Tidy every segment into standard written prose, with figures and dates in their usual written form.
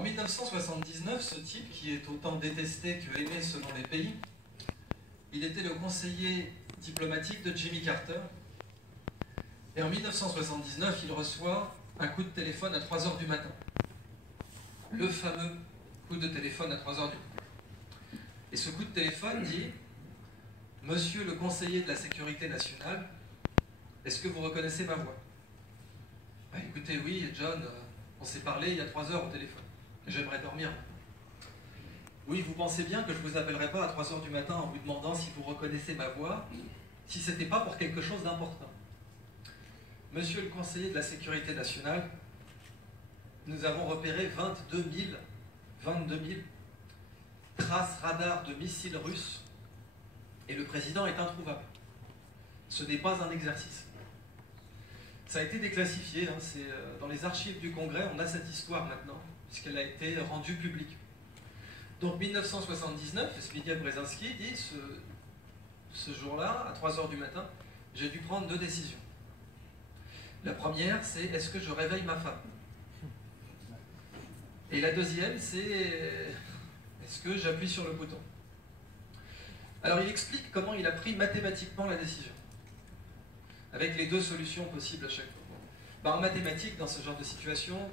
En 1979, ce type, qui est autant détesté que aimé selon les pays, il était le conseiller diplomatique de Jimmy Carter. Et en 1979, il reçoit un coup de téléphone à 3 h du matin. Le fameux coup de téléphone à 3 h du matin. Et ce coup de téléphone dit « Monsieur le conseiller de la sécurité nationale, est-ce que vous reconnaissez ma voix ?» Bah, écoutez, oui, John, on s'est parlé il y a 3 heures au téléphone. J'aimerais dormir. Oui, vous pensez bien que je ne vous appellerai pas à 3 h du matin en vous demandant si vous reconnaissez ma voix, si ce n'était pas pour quelque chose d'important. Monsieur le conseiller de la sécurité nationale, nous avons repéré 22 000 traces radar de missiles russes et le président est introuvable. Ce n'est pas un exercice. Ça a été déclassifié, hein, c'est dans les archives du Congrès, on a cette histoire maintenant, puisqu'elle a été rendue publique. Donc 1979, Zbigniew Brzezinski dit, ce jour-là, à 3 h du matin, j'ai dû prendre 2 décisions. La première, c'est est-ce que je réveille ma femme? Et la deuxième, c'est est-ce que j'appuie sur le bouton? Alors il explique comment il a pris mathématiquement la décision, avec les 2 solutions possibles à chaque fois. Ben, en mathématiques, dans ce genre de situation,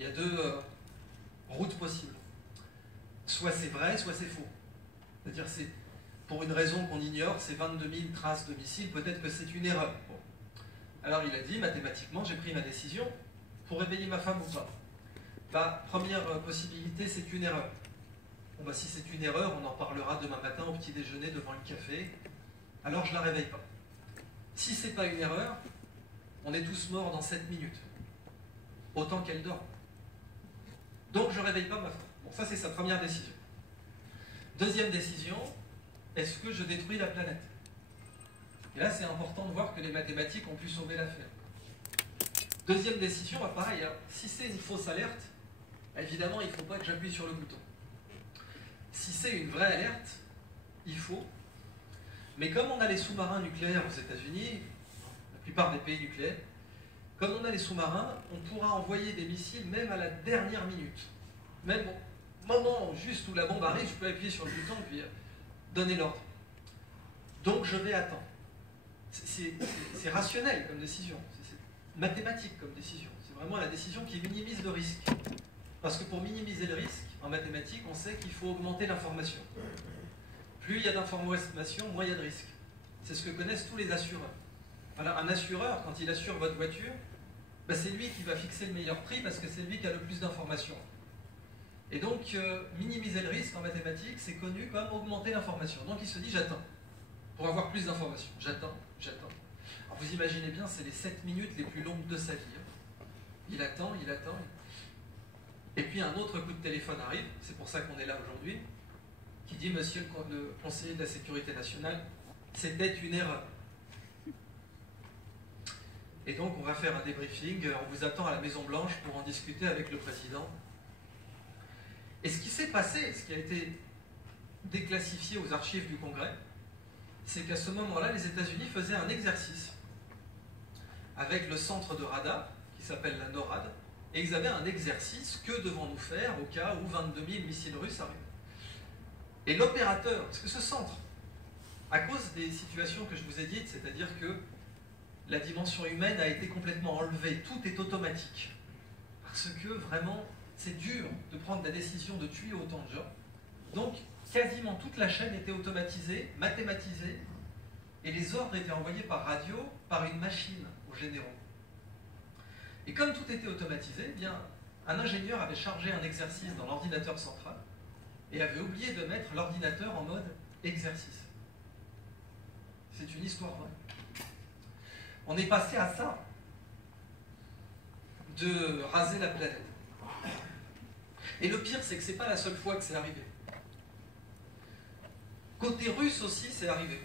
il y a 2 routes possibles. Soit c'est vrai, soit c'est faux. C'est-à-dire c'est pour une raison qu'on ignore, c'est 22 000 traces de missiles, peut-être que c'est une erreur. Bon. Alors il a dit, mathématiquement, j'ai pris ma décision pour réveiller ma femme ou pas. La première possibilité, c'est une erreur. Bon, bah, si c'est une erreur, on en parlera demain matin au petit déjeuner devant le café. Alors je ne la réveille pas. Si ce n'est pas une erreur, on est tous morts dans 7 minutes. Autant qu'elle dorme. Donc je ne réveille pas ma femme. Bon, ça c'est sa première décision. Deuxième décision, est-ce que je détruis la planète? Et là c'est important de voir que les mathématiques ont pu sauver l'affaire. Deuxième décision, bah, pareil, hein, si c'est une fausse alerte, évidemment il ne faut pas que j'appuie sur le bouton. Si c'est une vraie alerte, il faut. Mais comme on a les sous-marins nucléaires aux États-Unis, la plupart des pays nucléaires, comme on a les sous-marins, on pourra envoyer des missiles même à la dernière minute. Même au moment juste où la bombe arrive, je peux appuyer sur le bouton et puis donner l'ordre. Donc je vais attendre. C'est rationnel comme décision, c'est mathématique comme décision. C'est vraiment la décision qui minimise le risque. Parce que pour minimiser le risque, en mathématiques, on sait qu'il faut augmenter l'information. Plus il y a d'informations, moins il y a de risques. C'est ce que connaissent tous les assureurs. Alors, un assureur, quand il assure votre voiture, ben c'est lui qui va fixer le meilleur prix parce que c'est lui qui a le plus d'informations. Et donc, minimiser le risque en mathématiques, c'est connu comme augmenter l'information. Donc il se dit, j'attends, pour avoir plus d'informations. J'attends, j'attends. Alors vous imaginez bien, c'est les 7 minutes les plus longues de sa vie. Il attend, il attend. Et puis un autre coup de téléphone arrive, c'est pour ça qu'on est là aujourd'hui, qui dit, monsieur le conseiller de la sécurité nationale, c'était une erreur. Et donc on va faire un débriefing, on vous attend à la Maison Blanche pour en discuter avec le président. Et ce qui s'est passé, ce qui a été déclassifié aux archives du Congrès, c'est qu'à ce moment-là, les États-Unis faisaient un exercice avec le centre de radar, qui s'appelle la NORAD, et ils avaient un exercice, que devons-nous faire au cas où 22 000 missiles russes arrivent. Et l'opérateur, parce que ce centre, à cause des situations que je vous ai dites, c'est-à-dire que la dimension humaine a été complètement enlevée, tout est automatique. Parce que vraiment, c'est dur de prendre la décision de tuer autant de gens. Donc, quasiment toute la chaîne était automatisée, mathématisée, et les ordres étaient envoyés par radio, par une machine aux généraux. Et comme tout était automatisé, eh bien, un ingénieur avait chargé un exercice dans l'ordinateur central et avait oublié de mettre l'ordinateur en mode exercice. C'est une histoire vraie. On est passé à ça, de raser la planète. Et le pire, c'est que ce n'est pas la seule fois que c'est arrivé. Côté russe aussi, c'est arrivé.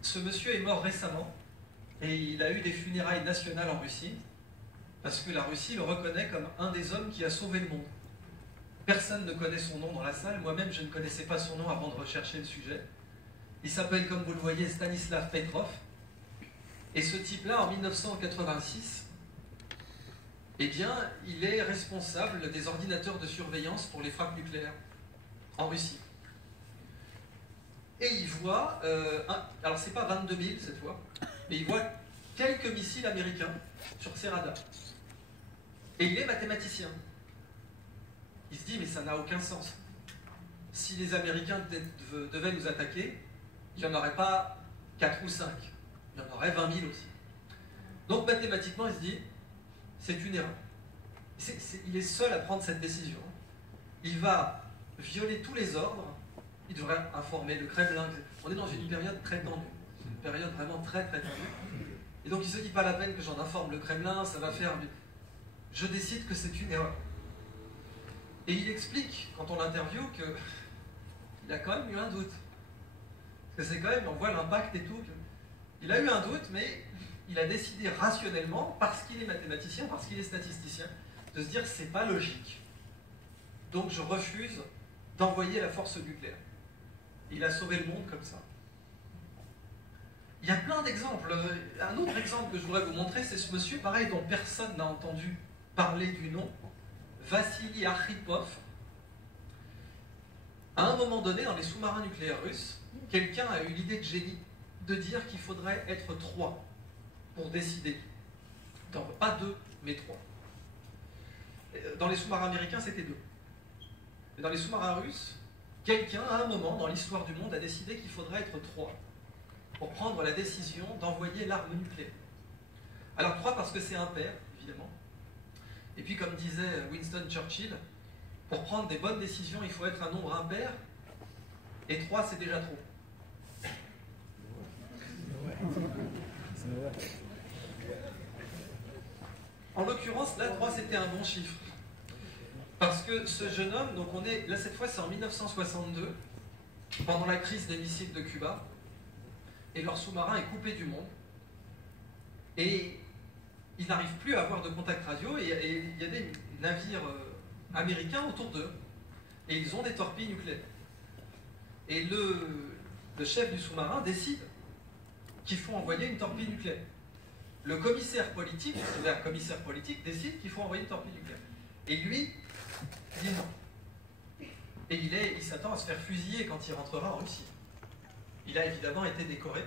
Ce monsieur est mort récemment, et il a eu des funérailles nationales en Russie, parce que la Russie le reconnaît comme un des hommes qui a sauvé le monde. Personne ne connaît son nom dans la salle, moi-même je ne connaissais pas son nom avant de rechercher le sujet. Il s'appelle, comme vous le voyez, Stanislav Petrov. Et ce type-là, en 1986, eh bien, il est responsable des ordinateurs de surveillance pour les frappes nucléaires en Russie. Et il voit, alors c'est pas 22 000 cette fois, mais il voit quelques missiles américains sur ses radars. Et il est mathématicien. Il se dit, mais ça n'a aucun sens. Si les Américains devaient nous attaquer, il n'y en aurait pas 4 ou 5. Il y en aurait 20 000 aussi. Donc mathématiquement, il se dit, c'est une erreur. Il est seul à prendre cette décision. Il va violer tous les ordres. Il devrait informer le Kremlin. On est dans une période très tendue. C'est une période vraiment très très tendue. Et donc il se dit, pas la peine que j'en informe le Kremlin, ça va faire... Je décide que c'est une erreur. Et il explique, quand on l'interviewe, qu'il a quand même eu un doute. Parce que c'est quand même, on voit l'impact et tout. Il a eu un doute, mais il a décidé rationnellement, parce qu'il est mathématicien, parce qu'il est statisticien, de se dire, c'est pas logique. Donc je refuse d'envoyer la force nucléaire. Il a sauvé le monde comme ça. Il y a plein d'exemples. Un autre exemple que je voudrais vous montrer, c'est ce monsieur, pareil, dont personne n'a entendu parler du nom, Vassili Arkhipov. À un moment donné, dans les sous-marins nucléaires russes, quelqu'un a eu l'idée de génie de dire qu'il faudrait être 3 pour décider. Donc, pas 2, mais 3. Dans les sous-marins américains, c'était 2. Mais dans les sous-marins russes, quelqu'un, à un moment dans l'histoire du monde, a décidé qu'il faudrait être 3 pour prendre la décision d'envoyer l'arme nucléaire. Alors 3 parce que c'est impair, évidemment. Et puis comme disait Winston Churchill, pour prendre des bonnes décisions, il faut être un nombre impair, et 3 c'est déjà trop. En l'occurrence, là 3 c'était un bon chiffre. Parce que ce jeune homme, donc on est, là cette fois c'est en 1962, pendant la crise des missiles de Cuba, et leur sous-marin est coupé du monde, et ils n'arrivent plus à avoir de contact radio, et il y a des navires américains autour d'eux, et ils ont des torpilles nucléaires. Et le chef du sous-marin décide qu'il faut envoyer une torpille nucléaire. Le commissaire politique décide qu'il faut envoyer une torpille nucléaire. Et lui dit non. Et il s'attend à se faire fusiller quand il rentrera en Russie. Il a évidemment été décoré,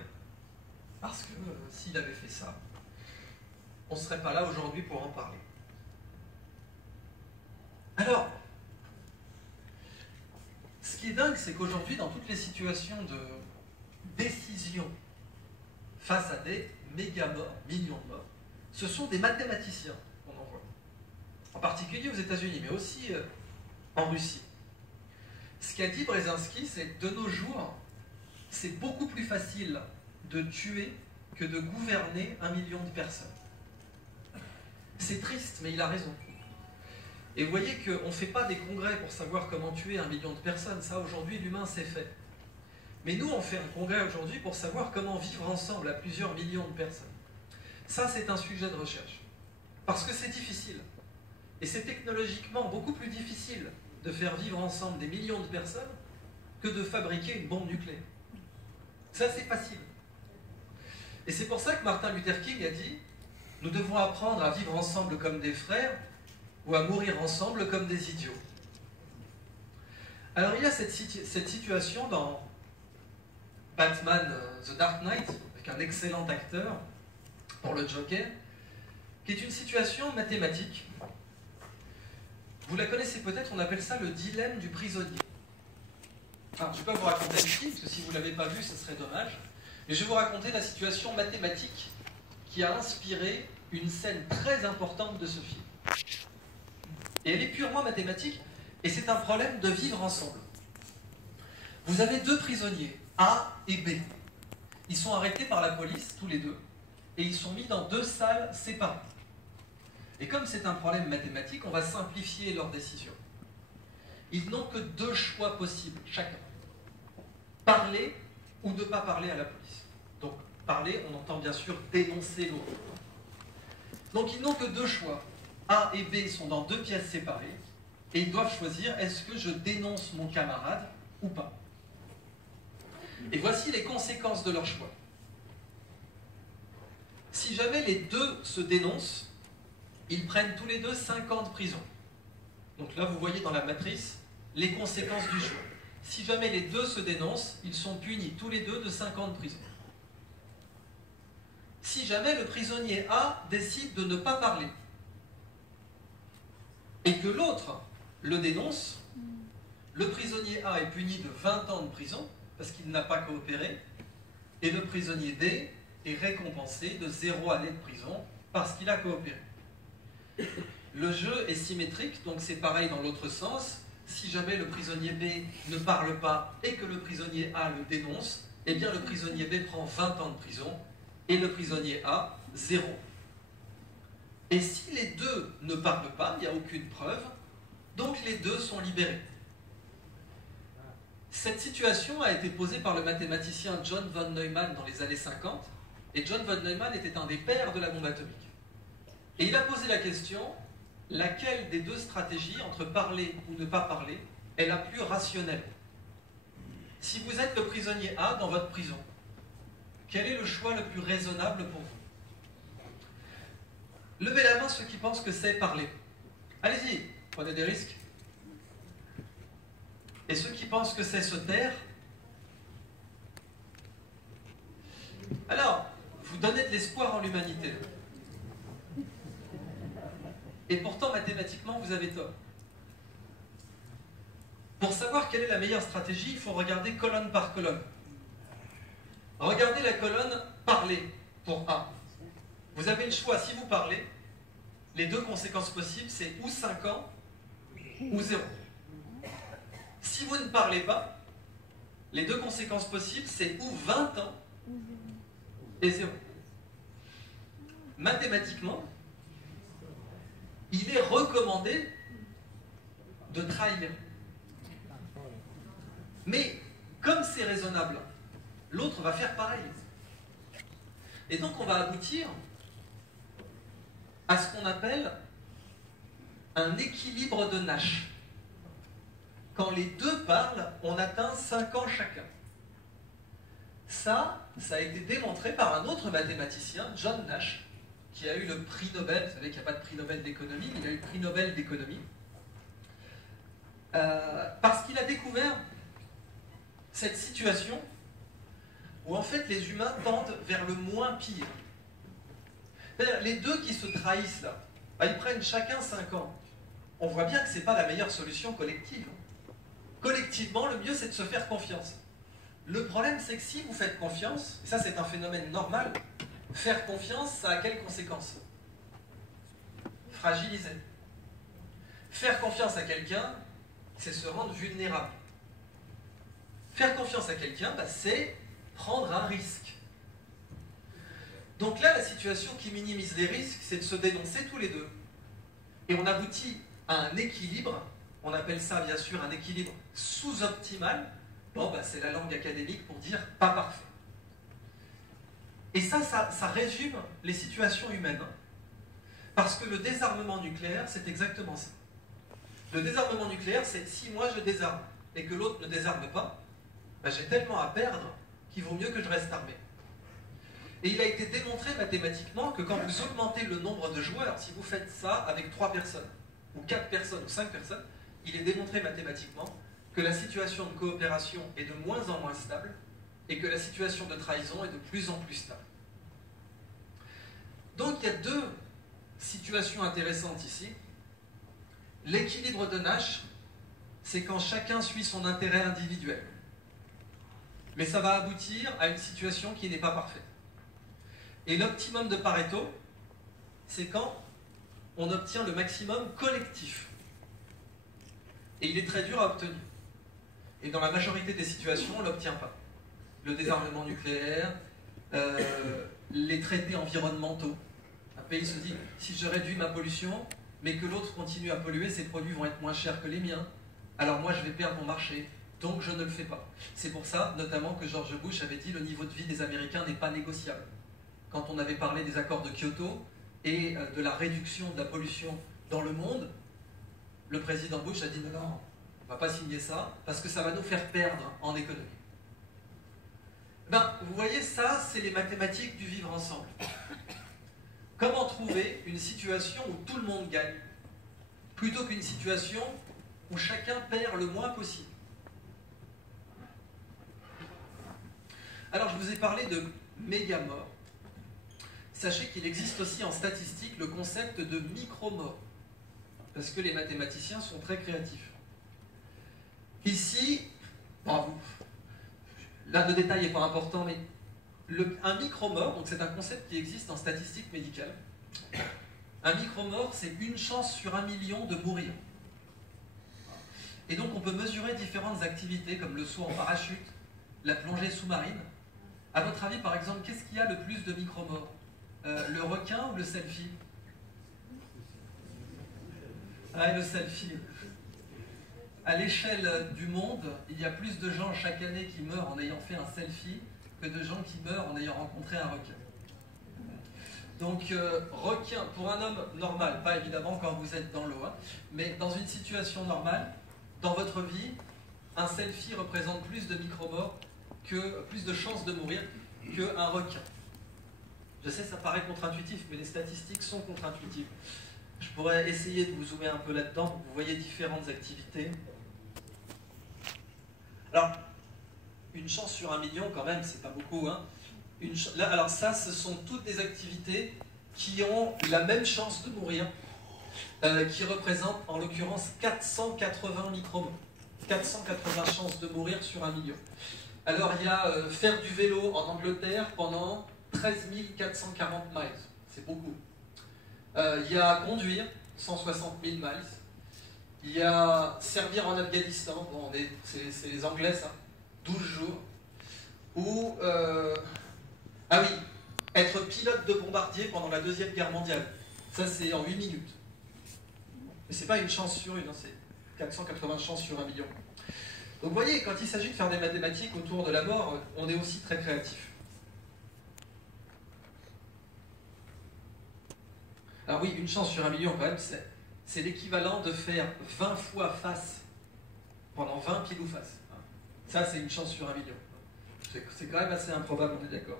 parce que s'il avait fait ça, on ne serait pas là aujourd'hui pour en parler. Alors, ce qui est dingue, c'est qu'aujourd'hui, dans toutes les situations de décision face à des méga morts, millions de morts, ce sont des mathématiciens qu'on envoie. En particulier aux États-Unis, mais aussi en Russie. Ce qu'a dit Brzezinski, c'est que de nos jours, c'est beaucoup plus facile de tuer que de gouverner 1 million de personnes. C'est triste, mais il a raison. Et vous voyez qu'on ne fait pas des congrès pour savoir comment tuer 1 million de personnes. Ça, aujourd'hui, l'humain, c'est fait. Mais nous, on fait un congrès aujourd'hui pour savoir comment vivre ensemble à plusieurs millions de personnes. Ça, c'est un sujet de recherche. Parce que c'est difficile. Et c'est technologiquement beaucoup plus difficile de faire vivre ensemble des millions de personnes que de fabriquer une bombe nucléaire. Ça, c'est facile. Et c'est pour ça que Martin Luther King a dit « Nous devons apprendre à vivre ensemble comme des frères ou à mourir ensemble comme des idiots. » Alors il y a cette situation dans Batman The Dark Knight, avec un excellent acteur pour le Joker, qui est une situation mathématique. Vous la connaissez peut-être, on appelle ça le dilemme du prisonnier. Alors, je ne vais pas vous raconter le film, parce que si vous ne l'avez pas vu, ce serait dommage. Mais je vais vous raconter la situation mathématique qui a inspiré une scène très importante de ce film. Et elle est purement mathématique, et c'est un problème de vivre ensemble. Vous avez 2 prisonniers, A et B. Ils sont arrêtés par la police, tous les 2, et ils sont mis dans 2 salles séparées. Et comme c'est un problème mathématique, on va simplifier leur décision. Ils n'ont que 2 choix possibles, chacun. Parler ou ne pas parler à la police. Donc, parler, on entend bien sûr dénoncer l'autre. Donc, ils n'ont que 2 choix. A et B sont dans 2 pièces séparées, et ils doivent choisir, est-ce que je dénonce mon camarade ou pas? Et voici les conséquences de leur choix. Si jamais les 2 se dénoncent, ils prennent tous les deux 5 ans de prison. Donc là, vous voyez dans la matrice les conséquences du choix. Si jamais les deux se dénoncent, ils sont punis tous les deux de 5 ans de prison. Si jamais le prisonnier A décide de ne pas parler et que l'autre le dénonce, le prisonnier A est puni de 20 ans de prison parce qu'il n'a pas coopéré et le prisonnier B est récompensé de 0 année de prison parce qu'il a coopéré. Le jeu est symétrique, donc c'est pareil dans l'autre sens. Si jamais le prisonnier B ne parle pas et que le prisonnier A le dénonce, eh bien le prisonnier B prend 20 ans de prison et le prisonnier A, 0. Et si les deux ne parlent pas, il n'y a aucune preuve, donc les deux sont libérés. Cette situation a été posée par le mathématicien John von Neumann dans les années 50, et John von Neumann était un des pères de la bombe atomique. Et il a posé la question, laquelle des deux stratégies, entre parler ou ne pas parler, est la plus rationnelle? Si vous êtes le prisonnier A dans votre prison, quel est le choix le plus raisonnable pour vous? Levez la main ceux qui pensent que c'est parler. Allez-y, prenez des risques. Et ceux qui pensent que c'est se taire? Alors, vous donnez de l'espoir en l'humanité. Et pourtant, mathématiquement, vous avez tort. Pour savoir quelle est la meilleure stratégie, il faut regarder colonne par colonne. Regardez la colonne « Parler » pour A. Vous avez le choix, si vous parlez, les deux conséquences possibles, c'est ou 5 ans ou 0. Si vous ne parlez pas, les deux conséquences possibles, c'est ou 20 ans et 0. Mathématiquement, il est recommandé de trahir. Mais comme c'est raisonnable, l'autre va faire pareil. Et donc on va aboutir à ce qu'on appelle un équilibre de Nash. Quand les deux parlent, on atteint 5 ans chacun. Ça a été démontré par un autre mathématicien, John Nash, qui a eu le prix Nobel. Vous savez qu'il n'y a pas de prix Nobel d'économie, mais il a eu le prix Nobel d'économie. Parce qu'il a découvert cette situation où en fait les humains tendent vers le moins pire. C'est-à-dire, les deux qui se trahissent là, ils prennent chacun 5 ans. On voit bien que ce n'est pas la meilleure solution collective. Collectivement, le mieux c'est de se faire confiance. Le problème c'est que si vous faites confiance, et ça c'est un phénomène normal, faire confiance, ça a quelles conséquences? Fragiliser. Faire confiance à quelqu'un, c'est se rendre vulnérable. Faire confiance à quelqu'un, c'est prendre un risque. Donc là, la situation qui minimise les risques, c'est de se dénoncer tous les deux. Et on aboutit à un équilibre, on appelle ça bien sûr un équilibre sous-optimal. Bon, c'est la langue académique pour dire pas parfait. Et ça résume les situations humaines. Parce que le désarmement nucléaire, c'est exactement ça. Le désarmement nucléaire, c'est si moi je désarme et que l'autre ne désarme pas, j'ai tellement à perdre qu'il vaut mieux que je reste armé. Et il a été démontré mathématiquement que quand vous augmentez le nombre de joueurs, si vous faites ça avec 3 personnes, ou 4 personnes, ou 5 personnes, il est démontré mathématiquement que la situation de coopération est de moins en moins stable et que la situation de trahison est de plus en plus stable. Donc il y a deux situations intéressantes ici. L'équilibre de Nash, c'est quand chacun suit son intérêt individuel. Mais ça va aboutir à une situation qui n'est pas parfaite. Et l'optimum de Pareto, c'est quand on obtient le maximum collectif. Et il est très dur à obtenir. Et dans la majorité des situations, on ne l'obtient pas. Le désarmement nucléaire, les traités environnementaux. Un pays se dit, si je réduis ma pollution, mais que l'autre continue à polluer, ses produits vont être moins chers que les miens. Alors moi, je vais perdre mon marché. Donc je ne le fais pas. C'est pour ça, notamment, que George Bush avait dit le niveau de vie des Américains n'est pas négociable. Quand on avait parlé des accords de Kyoto et de la réduction de la pollution dans le monde, le président Bush a dit non, on ne va pas signer ça parce que ça va nous faire perdre en économie. Vous voyez, ça, c'est les mathématiques du vivre ensemble. comment trouver une situation où tout le monde gagne, plutôt qu'une situation où chacun perd le moins possible. Alors, je vous ai parlé de méga-mort. Sachez qu'il existe aussi en statistique le concept de micro-mort, parce que les mathématiciens sont très créatifs. Ici, bravo, là le détail n'est pas important, mais un micro-mort, donc c'est un concept qui existe en statistique médicale. Un micro-mort, c'est une chance sur 1 million de mourir. Et donc on peut mesurer différentes activités comme le saut en parachute, la plongée sous-marine. À votre avis, par exemple, qu'est-ce qu'il y a le plus de micro-morts? Le requin ou le selfie? Ah, le selfie. À l'échelle du monde, il y a plus de gens chaque année qui meurent en ayant fait un selfie que de gens qui meurent en ayant rencontré un requin. Donc, requin, pour un homme normal, pas évidemment quand vous êtes dans l'eau, hein, mais dans une situation normale, dans votre vie, un selfie représente plus de micro-morts, plus de chances de mourir qu'un requin. Je sais, ça paraît contre-intuitif, mais les statistiques sont contre-intuitives. Je pourrais essayer de vous zoomer un peu là-dedans pour que vous voyez différentes activités. Alors, une chance sur 1 million quand même, c'est pas beaucoup. Hein. Là, alors ça, ce sont toutes des activités qui ont la même chance de mourir, qui représentent en l'occurrence 480 micromorts. 480 chances de mourir sur 1 million. Alors, il y a faire du vélo en Angleterre pendant 13 440 miles. C'est beaucoup. Il y a conduire, 160 000 miles. Il y a servir en Afghanistan, bon, c'est les Anglais ça, 12 jours. Ou, ah oui, être pilote de bombardier pendant la Deuxième Guerre mondiale. Ça c'est en 8 minutes. Mais c'est pas une chance sur une, hein, c'est 480 chances sur 1 million. Donc vous voyez, quand il s'agit de faire des mathématiques autour de la mort, on est aussi très créatif. Alors oui, une chance sur 1 million quand même, c'est l'équivalent de faire 20 fois face pendant 20 pile ou face. Ça, c'est une chance sur 1 million. C'est quand même assez improbable, on est d'accord.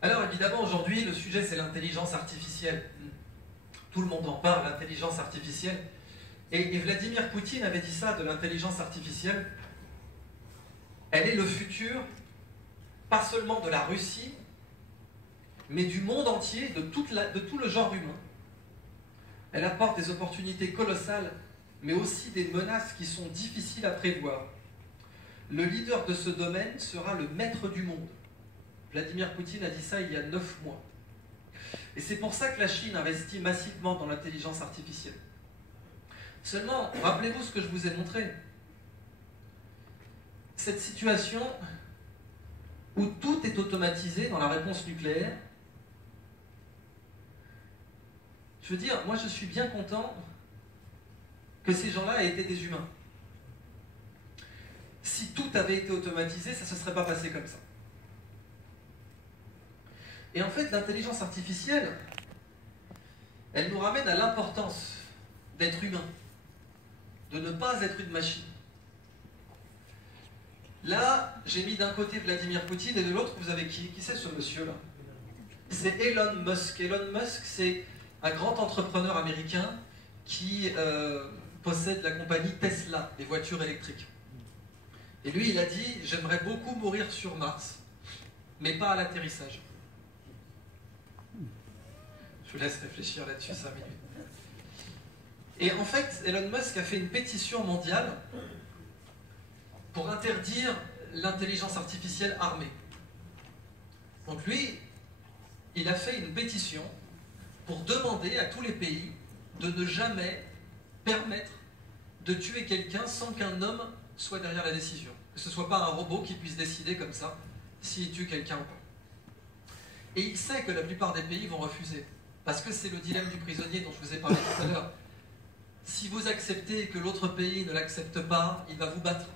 Alors évidemment, aujourd'hui, le sujet, c'est l'intelligence artificielle. Tout le monde en parle, l'intelligence artificielle. Et Vladimir Poutine avait dit ça de l'intelligence artificielle. Elle est le futur, pas seulement de la Russie, mais du monde entier, de tout le genre humain. Elle apporte des opportunités colossales, mais aussi des menaces qui sont difficiles à prévoir. Le leader de ce domaine sera le maître du monde. Vladimir Poutine a dit ça il y a 9 mois. Et c'est pour ça que la Chine investit massivement dans l'intelligence artificielle. Seulement, rappelez-vous ce que je vous ai montré. Cette situation où tout est automatisé dans la réponse nucléaire, je veux dire, moi je suis bien content que ces gens-là aient été des humains. Si tout avait été automatisé, ça ne se serait pas passé comme ça. Et en fait, l'intelligence artificielle, elle nous ramène à l'importance d'être humain, de ne pas être une machine. Là, j'ai mis d'un côté Vladimir Poutine et de l'autre, vous avez qui? Qui c'est ce monsieur-là? C'est Elon Musk. Elon Musk, c'est un grand entrepreneur américain qui possède la compagnie Tesla, des voitures électriques. Et lui, il a dit, j'aimerais beaucoup mourir sur Mars, mais pas à l'atterrissage. Je vous laisse réfléchir là-dessus 5 minutes. Et en fait, Elon Musk a fait une pétition mondiale pour interdire l'intelligence artificielle armée. Donc lui, il a fait une pétition pour demander à tous les pays de ne jamais permettre de tuer quelqu'un sans qu'un homme soit derrière la décision. Que ce ne soit pas un robot qui puisse décider comme ça s'il tue quelqu'un ou pas. Et il sait que la plupart des pays vont refuser. Parce que c'est le dilemme du prisonnier dont je vous ai parlé tout à l'heure. Si vous acceptez que l'autre pays ne l'accepte pas, il va vous battre.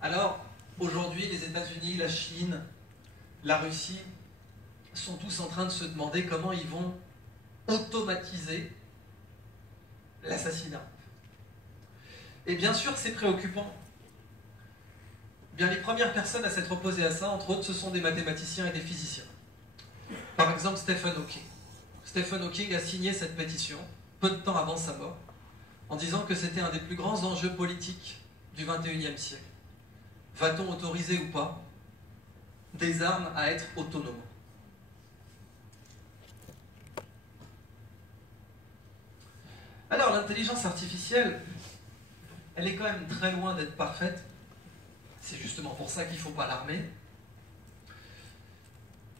Alors, aujourd'hui, les États-Unis, la Chine, la Russie sont tous en train de se demander comment ils vont automatiser l'assassinat. Et bien sûr, c'est préoccupant. Bien, les premières personnes à s'être opposées à ça, entre autres, ce sont des mathématiciens et des physiciens. Par exemple, Stephen Hawking. Stephen Hawking a signé cette pétition, peu de temps avant sa mort, en disant que c'était un des plus grands enjeux politiques du XXIe siècle. Va-t-on autoriser ou pas des armes à être autonomes? Alors, l'intelligence artificielle, elle est quand même très loin d'être parfaite. C'est justement pour ça qu'il ne faut pas l'armer.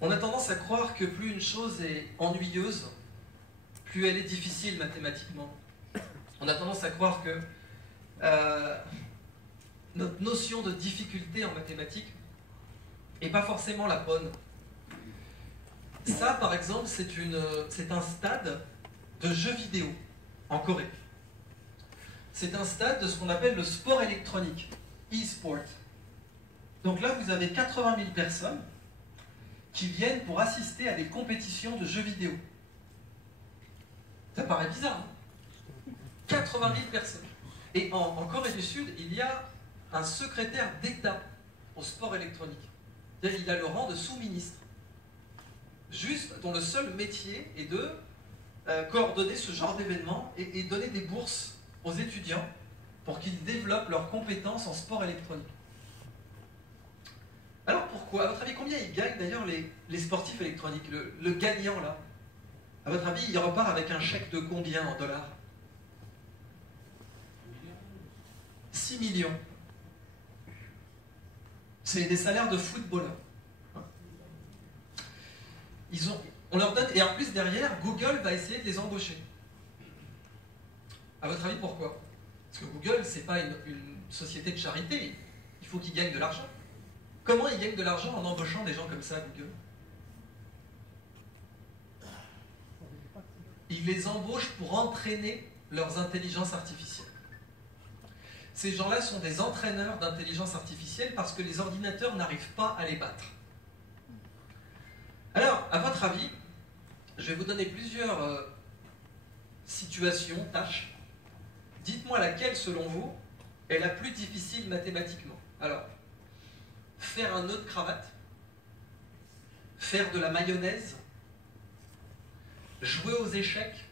On a tendance à croire que plus une chose est ennuyeuse, plus elle est difficile mathématiquement. On a tendance à croire que notre notion de difficulté en mathématiques n'est pas forcément la bonne. Ça, par exemple, c'est un stade de jeu vidéo en Corée. C'est un stade de ce qu'on appelle le sport électronique, e-sport. Donc là, vous avez 80 000 personnes qui viennent pour assister à des compétitions de jeux vidéo. Ça paraît bizarre, hein? 80 000 personnes. Et en Corée du Sud, il y a un secrétaire d'État au sport électronique. Il a le rang de sous-ministre, juste dont le seul métier est de coordonner ce genre d'événements et donner des bourses aux étudiants pour qu'ils développent leurs compétences en sport électronique. Alors pourquoi? À votre avis, combien ils gagnent d'ailleurs les sportifs électroniques? Le gagnant là, à votre avis, il repart avec un chèque de combien en dollars? 6 millions. C'est des salaires de footballeurs. On leur donne, et en plus derrière, Google va essayer de les embaucher. À votre avis, pourquoi? Parce que Google, c'est pas une société de charité, il faut qu'ils gagnent de l'argent. Comment ils gagnent de l'argent en embauchant des gens comme ça, Google? Ils les embauchent pour entraîner leurs intelligences artificielles. Ces gens-là sont des entraîneurs d'intelligence artificielle parce que les ordinateurs n'arrivent pas à les battre. Alors, à votre avis, je vais vous donner plusieurs situations, tâches. Dites-moi laquelle, selon vous, est la plus difficile mathématiquement. Alors, faire un nœud de cravate, faire de la mayonnaise, jouer aux échecs,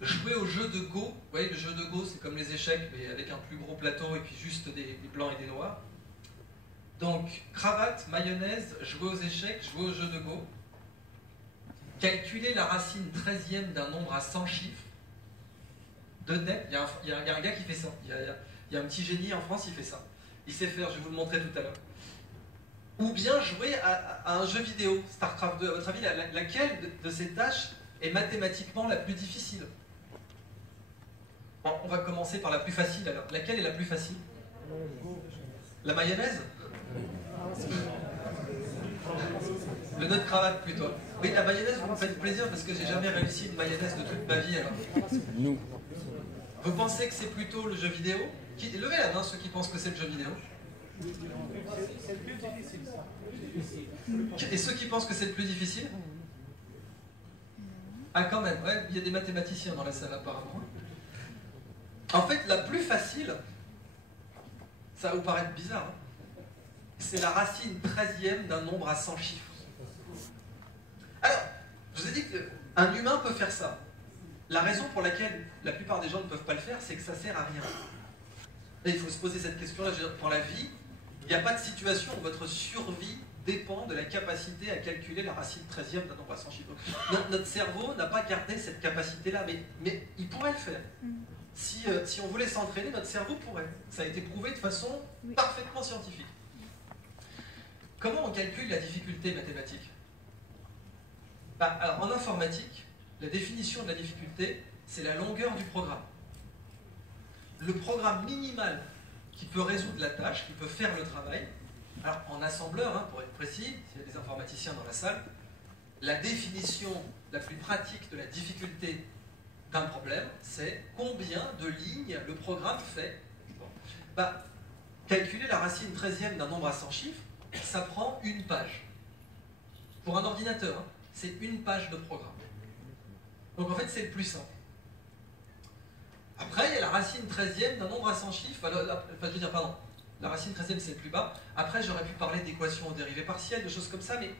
jouer au jeu de Go. Vous voyez, le jeu de Go, c'est comme les échecs, mais avec un plus gros plateau et puis juste des blancs et des noirs. Donc, cravate, mayonnaise, jouer aux échecs, jouer au jeu de Go, calculer la racine 13e d'un nombre à 100 chiffres, de tête. Il y a un gars qui fait ça. Il y a un petit génie en France, il fait ça. Il sait faire, je vais vous le montrer tout à l'heure. Ou bien jouer à un jeu vidéo, StarCraft 2. À votre avis, laquelle de ces tâches est mathématiquement la plus difficile? Bon, on va commencer par la plus facile alors. Laquelle est la plus facile? La mayonnaise? Le nœud de cravate plutôt. Oui, la mayonnaise, vous me faites plaisir parce que j'ai jamais réussi une mayonnaise de toute ma vie alors. Nous. Vous pensez que c'est plutôt le jeu vidéo? Levez la main ceux qui pensent que c'est le jeu vidéo. C'est le plus difficile, ça. Et ceux qui pensent que c'est le plus difficile? Ah quand même, ouais, il y a des mathématiciens dans la salle apparemment. En fait, la plus facile, ça va vous paraître bizarre, hein, c'est la racine 13e d'un nombre à 100 chiffres. Alors, je vous ai dit qu'un humain peut faire ça. La raison pour laquelle la plupart des gens ne peuvent pas le faire, c'est que ça sert à rien. Et il faut se poser cette question-là. Dans la vie, il n'y a pas de situation où votre survie dépend de la capacité à calculer la racine 13e d'un nombre à 100 chiffres. Notre cerveau n'a pas gardé cette capacité-là, mais il pourrait le faire. Si on voulait s'entraîner, notre cerveau pourrait. Ça a été prouvé de façon parfaitement scientifique. Comment on calcule la difficulté mathématique? Alors, en informatique, la définition de la difficulté, c'est la longueur du programme. Le programme minimal qui peut résoudre la tâche, qui peut faire le travail, alors en assembleur, hein, pour être précis, s'il y a des informaticiens dans la salle, la définition la plus pratique de la difficulté d'un problème, c'est combien de lignes le programme fait. Calculer la racine 13e d'un nombre à 100 chiffres, ça prend une page. Pour un ordinateur, hein, c'est une page de programme. Donc en fait, c'est le plus simple. Après, il y a la racine 13e d'un nombre à 100 chiffres. La racine 13e, c'est le plus bas. Après, j'aurais pu parler d'équations aux dérivées partielles, de choses comme ça, mais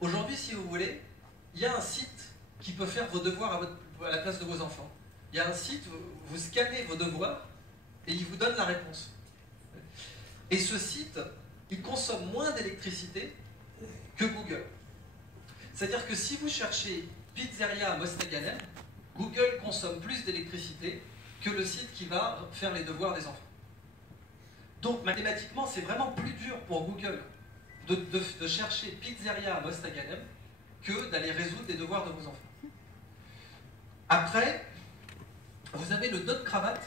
Aujourd'hui, si vous voulez, il y a un site qui peut faire vos devoirs à la place de vos enfants. Il y a un site, vous scannez vos devoirs et il vous donne la réponse. Et ce site, il consomme moins d'électricité que Google. C'est-à-dire que si vous cherchez pizzeria à Mostaganem, Google consomme plus d'électricité que le site qui va faire les devoirs des enfants. Donc mathématiquement, c'est vraiment plus dur pour Google de chercher pizzeria à Mostaganem que d'aller résoudre les devoirs de vos enfants. Après, vous avez le nœud de cravate.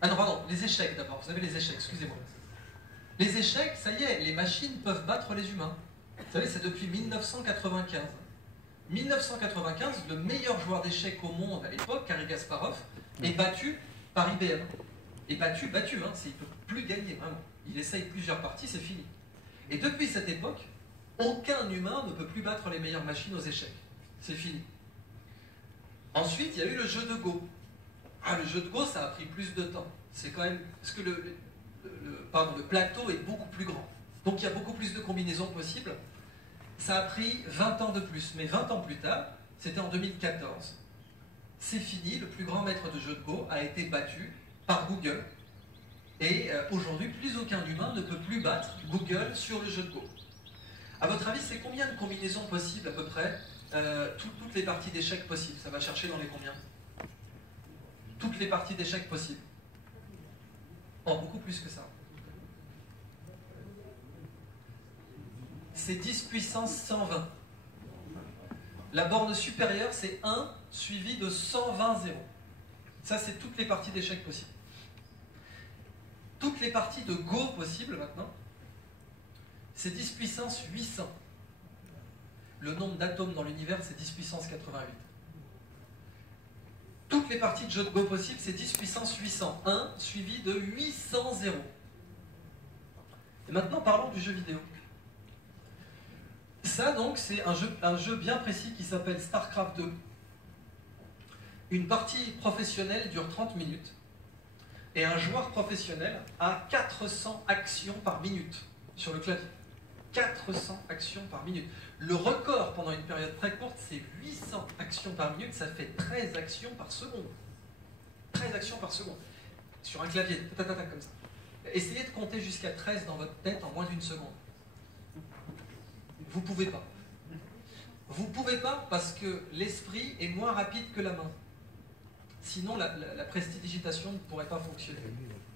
Ah non, pardon, les échecs d'abord. Vous avez les échecs, excusez-moi. Les échecs, ça y est, les machines peuvent battre les humains. Vous savez, c'est depuis 1995. 1995, le meilleur joueur d'échecs au monde à l'époque, Garry Kasparov, est battu par IBM. Et battu, hein, il ne peut plus gagner, vraiment. Il essaye plusieurs parties, c'est fini. Et depuis cette époque, aucun humain ne peut plus battre les meilleures machines aux échecs. C'est fini. Ensuite, il y a eu le jeu de Go. Ah, le jeu de Go, ça a pris plus de temps. C'est quand même... Parce que le plateau est beaucoup plus grand. Donc il y a beaucoup plus de combinaisons possibles. Ça a pris 20 ans de plus. Mais 20 ans plus tard, c'était en 2014. C'est fini, le plus grand maître de jeu de Go a été battu par Google. Et aujourd'hui, plus aucun humain ne peut plus battre Google sur le jeu de Go. À votre avis, c'est combien de combinaisons possibles à peu près toutes les parties d'échecs possibles? Ça va chercher dans les combien? Toutes les parties d'échecs possibles. Oh, beaucoup plus que ça. C'est 10 puissance 120. La borne supérieure, c'est 1 suivi de 120 zéros. Ça, c'est toutes les parties d'échecs possibles. Toutes les parties de Go possibles, maintenant, c'est 10 puissance 800. Le nombre d'atomes dans l'univers, c'est 10 puissance 88. Toutes les parties de jeu de Go possibles, c'est 10 puissance 800. 1 suivi de 800 zéros. Et maintenant, parlons du jeu vidéo. Ça, donc, c'est un jeu bien précis qui s'appelle StarCraft 2. Une partie professionnelle dure 30 minutes. Et un joueur professionnel a 400 actions par minute sur le clavier. 400 actions par minute. Le record pendant une période très courte, c'est 800 actions par minute. Ça fait 13 actions par seconde. 13 actions par seconde. Sur un clavier, comme ça. Essayez de compter jusqu'à 13 dans votre tête en moins d'une seconde. Vous ne pouvez pas. Vous ne pouvez pas parce que l'esprit est moins rapide que la main. Sinon, la prestidigitation ne pourrait pas fonctionner.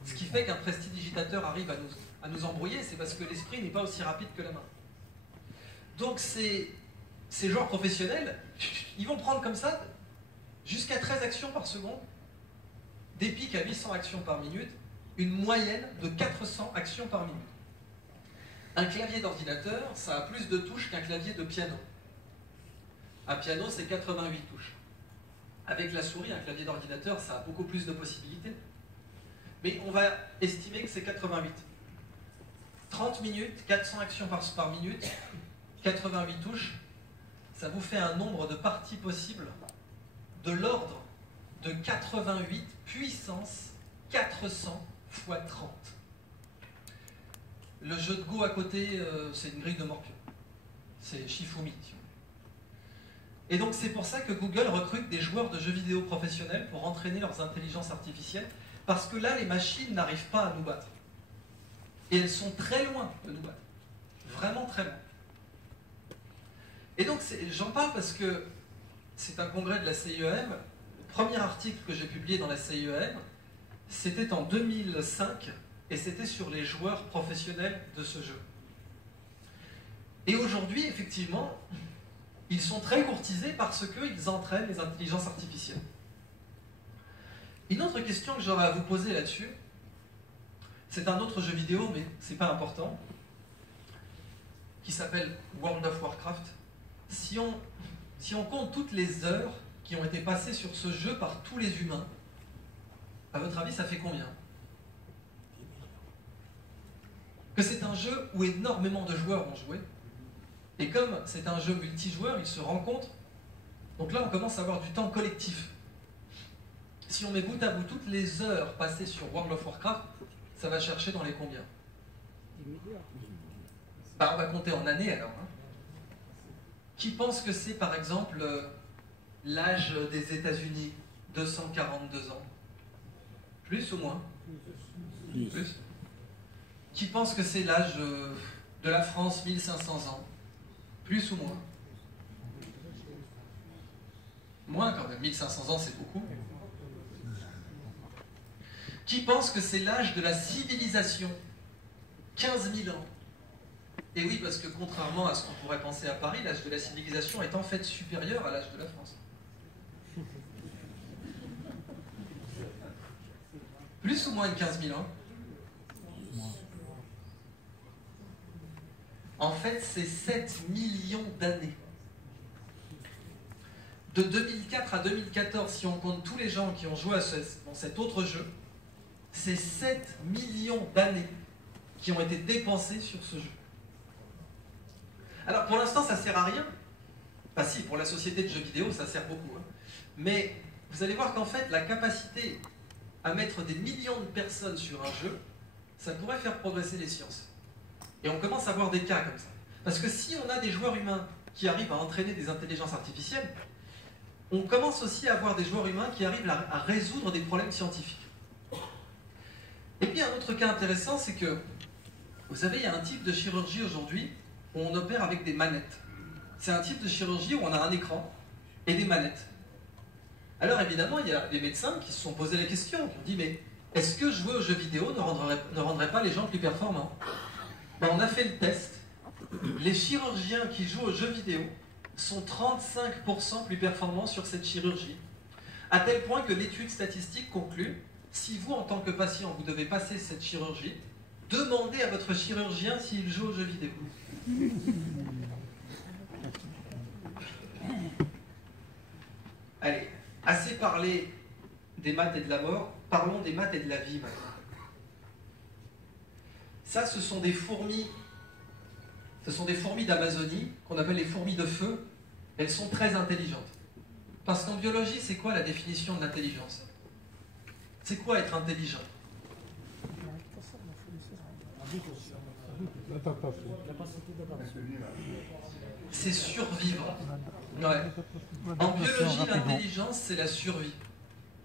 Ce qui fait qu'un prestidigitateur arrive à nous embrouiller, c'est parce que l'esprit n'est pas aussi rapide que la main. Donc ces joueurs professionnels, ils vont prendre comme ça jusqu'à 13 actions par seconde, des pics à 800 actions par minute, une moyenne de 400 actions par minute. Un clavier d'ordinateur, ça a plus de touches qu'un clavier de piano. Un piano, c'est 88 touches. Avec la souris, un clavier d'ordinateur, ça a beaucoup plus de possibilités. Mais on va estimer que c'est 88. 30 minutes, 400 actions par minute, 88 touches, ça vous fait un nombre de parties possibles de l'ordre de 88 puissance 400 fois 30. Le jeu de Go à côté, c'est une grille de Morpion. C'est Shifumi. Et donc c'est pour ça que Google recrute des joueurs de jeux vidéo professionnels pour entraîner leurs intelligences artificielles, parce que là, les machines n'arrivent pas à nous battre. Et elles sont très loin de nous battre. Vraiment très loin. Et donc j'en parle parce que c'est un congrès de la CIEM. Le premier article que j'ai publié dans la CIEM, c'était en 2005, et c'était sur les joueurs professionnels de ce jeu. Et aujourd'hui, effectivement, ils sont très courtisés parce qu'ils entraînent les intelligences artificielles. Une autre question que j'aurais à vous poser là-dessus, c'est un autre jeu vidéo, mais c'est pas important, qui s'appelle World of Warcraft. Si on compte toutes les heures qui ont été passées sur ce jeu par tous les humains, à votre avis, ça fait combien? Que c'est un jeu où énormément de joueurs ont joué, et comme c'est un jeu multijoueur, ils se rencontrent, donc là on commence à avoir du temps collectif. Si on met bout à bout toutes les heures passées sur World of Warcraft, ça va chercher dans les combien? Bah, on va compter en années alors. Hein. Qui pense que c'est, par exemple, l'âge des États-Unis, 242 ans? Plus ou moins? Plus. Qui pense que c'est l'âge de la France, 1500 ans? Plus ou moins? Moins quand même, 1500 ans c'est beaucoup. Qui pense que c'est l'âge de la civilisation? 15 000 ans. Et oui, parce que contrairement à ce qu'on pourrait penser à Paris, l'âge de la civilisation est en fait supérieur à l'âge de la France. Plus ou moins de 15 000 ans? En fait, c'est 7 millions d'années. De 2004 à 2014, si on compte tous les gens qui ont joué dans cet autre jeu, c'est 7 millions d'années qui ont été dépensées sur ce jeu. Alors pour l'instant, ça sert à rien. Enfin si, pour la société de jeux vidéo, ça sert beaucoup. Hein. Mais vous allez voir qu'en fait, la capacité à mettre des millions de personnes sur un jeu, ça pourrait faire progresser les sciences. Et on commence à voir des cas comme ça. Parce que si on a des joueurs humains qui arrivent à entraîner des intelligences artificielles, on commence aussi à avoir des joueurs humains qui arrivent à résoudre des problèmes scientifiques. Et puis un autre cas intéressant, c'est que, vous savez, il y a un type de chirurgie aujourd'hui où on opère avec des manettes. C'est un type de chirurgie où on a un écran et des manettes. Alors évidemment, il y a des médecins qui se sont posés la question, qui ont dit, mais est-ce que jouer aux jeux vidéo ne rendrait pas les gens plus performants? Ben, on a fait le test. Les chirurgiens qui jouent aux jeux vidéo sont 35% plus performants sur cette chirurgie. À tel point que l'étude statistique conclut, si vous, en tant que patient, vous devez passer cette chirurgie, demandez à votre chirurgien s'il joue aux jeux vidéo. Allez, assez parlé des maths et de la mort, parlons des maths et de la vie maintenant. Ça, ce sont des fourmis. Ce sont des fourmis d'Amazonie, qu'on appelle les fourmis de feu. Elles sont très intelligentes. Parce qu'en biologie, c'est quoi la définition de l'intelligence? C'est quoi être intelligent? C'est survivre. Ouais. En biologie, l'intelligence, c'est la survie.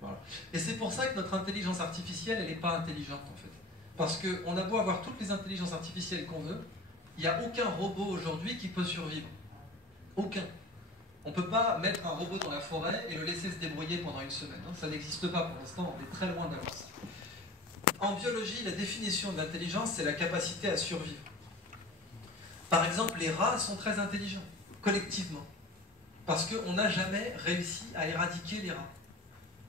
Voilà. Et c'est pour ça que notre intelligence artificielle, elle n'est pas intelligente, en fait. Parce qu'on a beau avoir toutes les intelligences artificielles qu'on veut, il n'y a aucun robot aujourd'hui qui peut survivre. Aucun. On ne peut pas mettre un robot dans la forêt et le laisser se débrouiller pendant une semaine. Hein. Ça n'existe pas pour l'instant, on est très loin d'avoir ça. En biologie, la définition de l'intelligence, c'est la capacité à survivre. Par exemple, les rats sont très intelligents, collectivement. Parce qu'on n'a jamais réussi à éradiquer les rats.